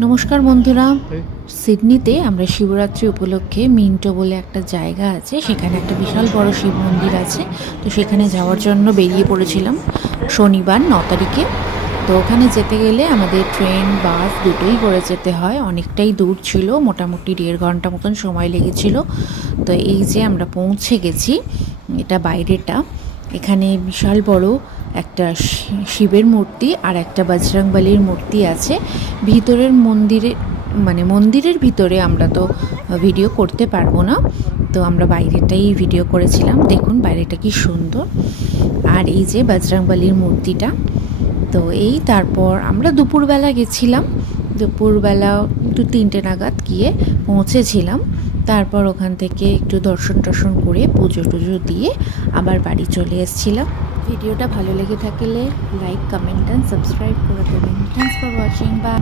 নমস্কার বন্ধুরা, সিডনিতে আমরা শিবরাত্রি উপলক্ষে মিন্টো বলে একটা জায়গা আছে, সেখানে একটা বিশাল বড় শিব মন্দির আছে। তো সেখানে যাওয়ার জন্য বেরিয়ে পড়েছিলাম শনিবার 9 তারিখে। তো ওখানে যেতে গেলে আমাদের ট্রেন বাস দুটোই করে যেতে হয়, অনেকটাই দূর ছিল, মোটামুটি 1.5 ঘন্টা মতন সময় লেগেছিল। তো এই যে আমরা পৌঁছে গেছি, এটা বাইরেটা। এখানে বিশাল বড় একটা শিবের মূর্তি আর একটা বজরংবলীর মূর্তি আছে। ভিতরের মন্দিরের ভিতরে আমরা তো ভিডিও করতে পারবো না, তো আমরা বাইরেটাই ভিডিও করেছিলাম। দেখুন বাইরেটা কি সুন্দর। আর এই যে বজরংবলীর মূর্তিটা। তো এই তারপর আমরা দুপুরবেলা গেছিলাম, দুপুরবেলা 2-3টে নাগাদ গিয়ে পৌঁছেছিলাম। তারপর ওখান থেকে একটু দর্শন করে পুজো টুজো দিয়ে আবার বাড়ি চলে এসেছিলাম। ভিডিওটা ভালো লেগে থাকলে লাইক, কমেন্ট অ্যান্ড সাবস্ক্রাইব করে দেবেন। Thanks for watching. বাই।